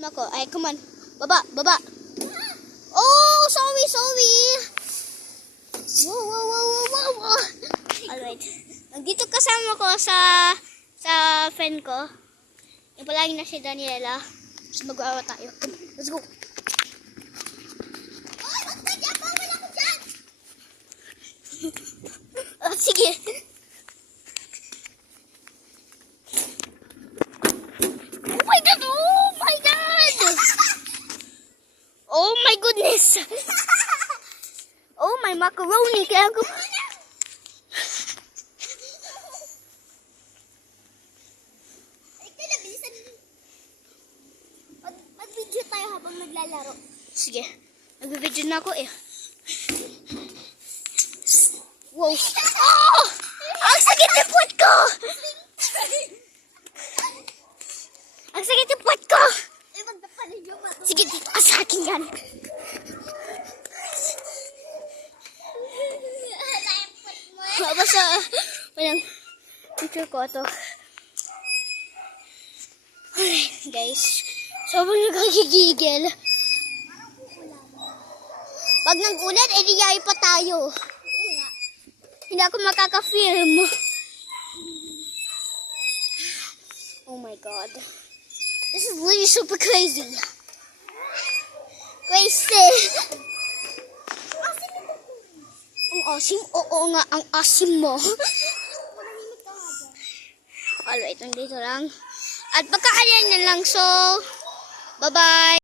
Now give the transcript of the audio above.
Ako. Ay, come on. Baba, baba. Oh, sorry, sorry. Wow, wow, wow, wow, wow. Alright. Nandito kasama ko sa friend ko. Yung palagi na si Daniela. So, mag-aawa tayo. Let's go. Oh, sige. Oh my God! Oh my God! Oh my goodness! Oh my macaroni! Kaya ko... Mag-video tayo habang naglalaro. Sige. Nag-video na ako eh. Wow! Oh! Ang sakit ng puwet ko! Ang sakit ng puwet ko! Sige, dito ka sa akin yan. Basta, walang picture ko ito. Alright, guys. Sobrang nagkakigigil. Pag nag-ulan, ediyay pa tayo. Hindi ako makaka-film. Oh my God. This is really super crazy. Crazy. Ang asim? Oo nga, ang asim mo. Alright, nandito lang. At pagkaayan na lang. So, bye-bye.